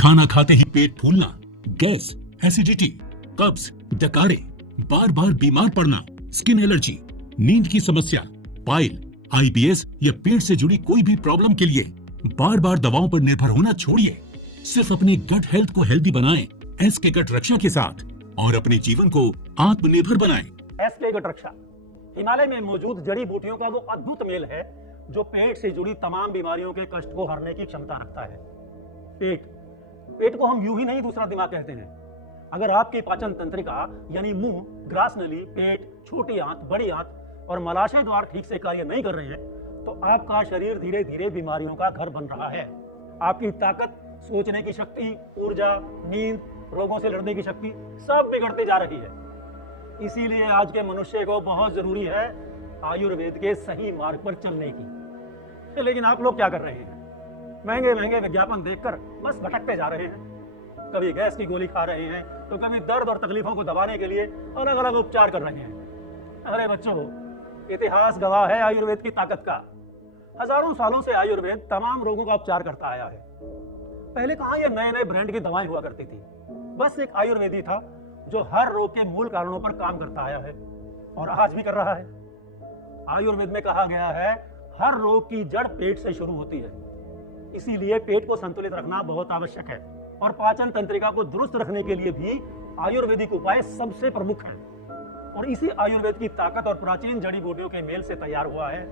खाना खाते ही पेट फूलना, गैस, एसिडिटी, कब्ज, डकारे, बार बार बीमार पड़ना, स्किन एलर्जी, नींद की समस्या, पाइल, आईबीएस या पेट से जुड़ी कोई भी प्रॉब्लम के लिए बार बार दवाओं पर निर्भर होना छोड़िए। सिर्फ अपनी गट हेल्थ को हेल्दी बनाएं एसके गट रक्षा के साथ और अपने जीवन को आत्मनिर्भर बनाएं। एसके गट रक्षा हिमालय में मौजूद जड़ी बूटियों का वो अद्भुत मेल है जो पेट से जुड़ी तमाम बीमारियों के कष्ट को हरने की क्षमता रखता है। पेट को हम यूं ही नहीं दूसरा दिमाग कहते हैं। अगर आपकी पाचन तंत्रिका यानी मुंह, ग्रास नली, पेट, छोटी आंत, बड़ी आंत और मलाशय द्वार ठीक से कार्य नहीं कर रहे हैं तो आपका शरीर धीरे धीरे बीमारियों का घर बन रहा है। आपकी ताकत, सोचने की शक्ति, ऊर्जा, नींद, रोगों से लड़ने की शक्ति सब बिगड़ती जा रही है। इसीलिए आज के मनुष्य को बहुत जरूरी है आयुर्वेद के सही मार्ग पर चलने की। लेकिन आप लोग क्या कर रहे हैं? महंगे महंगे विज्ञापन देखकर बस भटकते जा रहे हैं। कभी गैस की गोली खा रहे हैं तो कभी दर्द और तकलीफों को दबाने के लिए अलग अलग उपचार कर रहे हैं। अरे बच्चों, इतिहास गवाह है आयुर्वेद की ताकत का। हजारों सालों से आयुर्वेद तमाम रोगों का उपचार करता आया है। पहले कहाँ ये नए नए ब्रांड की दवाएं हुआ करती थी। बस एक आयुर्वेदी था जो हर रोग के मूल कारणों पर काम करता आया है और आज भी कर रहा है। आयुर्वेद में कहा गया है हर रोग की जड़ पेट से शुरू होती है। इसीलिए पेट को संतुलित रखना बहुत आवश्यक है और पाचन तंत्रिका को दुरुस्त रखने के लिए भी आयुर्वेदिक उपाय सबसे प्रमुख हैं। और इसी आयुर्वेद की ताकत और प्राचीन जड़ी बूटियों के मेल से तैयार हुआ है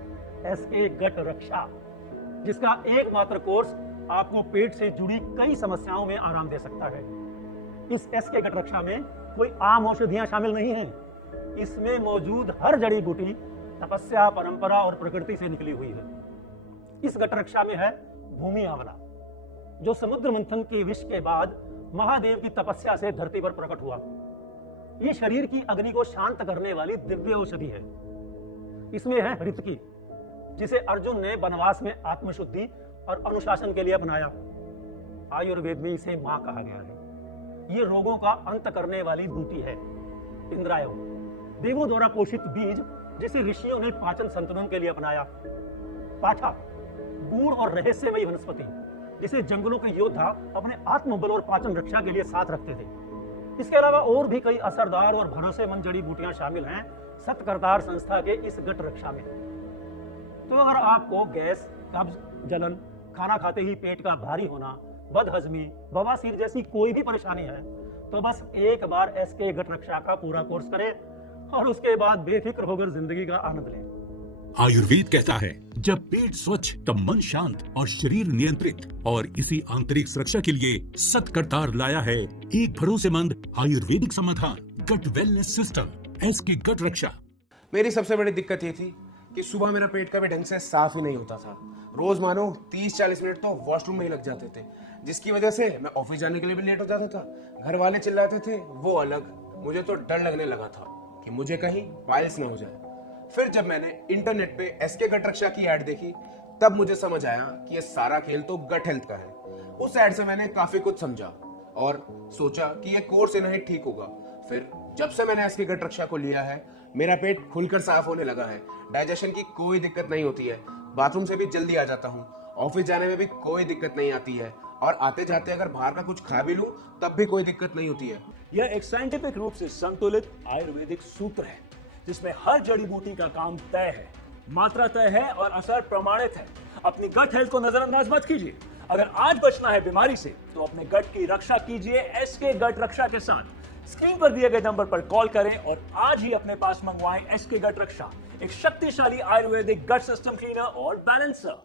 एसके गट रक्षा, जिसका एकमात्र कोर्स आपको पेट से जुड़ी कई समस्याओं में आराम दे सकता है। इस एसके गट रक्षा में कोई आम औषधियां शामिल नहीं हैं। इसमें मौजूद हर जड़ी बूटी तपस्या, परंपरा और प्रकृति से निकली हुई है। इस गट रक्षा में है भूमि आंवला, जो समुद्र मंथन के विष के बाद महादेव की तपस्या से धरती पर प्रकट हुआ। ये शरीर की अग्नि को शांत करने वाली दिव्य औषधि है। इसमें है हृतकी, जिसे अर्जुन ने वनवास में आत्मशुद्धि और अनुशासन के लिए अपनाया। आयुर्वेद में इसे मां कहा गया है। ये रोगों का अंत करने वाली बूटी है। इंद्रायण, देवों द्वारा पोषित बीज जिसे ऋषियों ने पाचन संतुलन के लिए अपनाया। पाठा, गूढ़ और रहस्यमयी वनस्पति जिसे जंगलों के योद्धा अपने आत्मबल और पाचन रक्षा के लिए साथ रखते थे। इसके अलावा और भी कई असरदार और भरोसेमंद जड़ी बूटियां शामिल हैं सतकरतार संस्था के इस गट रक्षा में। तो अगर आपको गैस, कब्ज, जलन, खाना खाते ही पेट का भारी होना, बदहजमी, बवासीर जैसी कोई भी परेशानी है तो बस एक बार एसके गट रक्षा का पूरा कोर्स करें और उसके बाद बेफिक्र होकर जिंदगी का आनंद लें। आयुर्वेद कहता है जब पेट स्वच्छ तब मन शांत और शरीर नियंत्रित। और इसी आंतरिक सुरक्षा के लिए सतकरतार लाया है एक भरोसेमंद आयुर्वेदिक समाधान, गट वेलनेस सिस्टम, एसके गट रक्षा। मेरी सबसे बड़ी दिक्कत ये थी कि सुबह मेरा पेट कभी ढंग से साफ ही नहीं होता था। रोज मानो 30-40 मिनट तो वॉशरूम में ही लग जाते थे, जिसकी वजह से मैं ऑफिस जाने के लिए भी लेट हो जाता था। घर वाले चिल्लाते थे वो अलग, मुझे तो डर लगने लगा था कि मुझे कहीं पाइल्स ना हो जाए। फिर जब मैंने इंटरनेट पे एसके गट रक्षा की ऐड देखी तब मुझे समझ आया कि ये सारा खेल तो गट हेल्थ का है। उस ऐड से मैंने काफी कुछ समझा और सोचा कि ये कोर्स इन्हें ही ठीक होगा। फिर जब से मैंने एसके गट रक्षा को लिया है मेरा पेट खुलकर साफ होने लगा है। डाइजेशन की कोई दिक्कत नहीं होती है, बाथरूम से भी जल्दी आ जाता हूँ, ऑफिस जाने में भी कोई दिक्कत नहीं आती है और आते जाते अगर बाहर का कुछ खा भी लूं तब भी कोई दिक्कत नहीं होती है। यह एक साइंटिफिक रूप से संतुलित आयुर्वेदिक सूत्र है जिसमें हर जड़ी बूटी का काम तय है, मात्रा तय है और असर प्रमाणित है। अपनी गट हेल्थ को नजरअंदाज मत कीजिए। अगर आज बचना है बीमारी से तो अपने गट की रक्षा कीजिए एसके गट रक्षा के साथ। स्क्रीन पर दिए गए नंबर पर कॉल करें और आज ही अपने पास मंगवाएं एसके गट रक्षा, एक शक्तिशाली आयुर्वेदिक गट सिस्टम क्लीनर और बैलेंसर।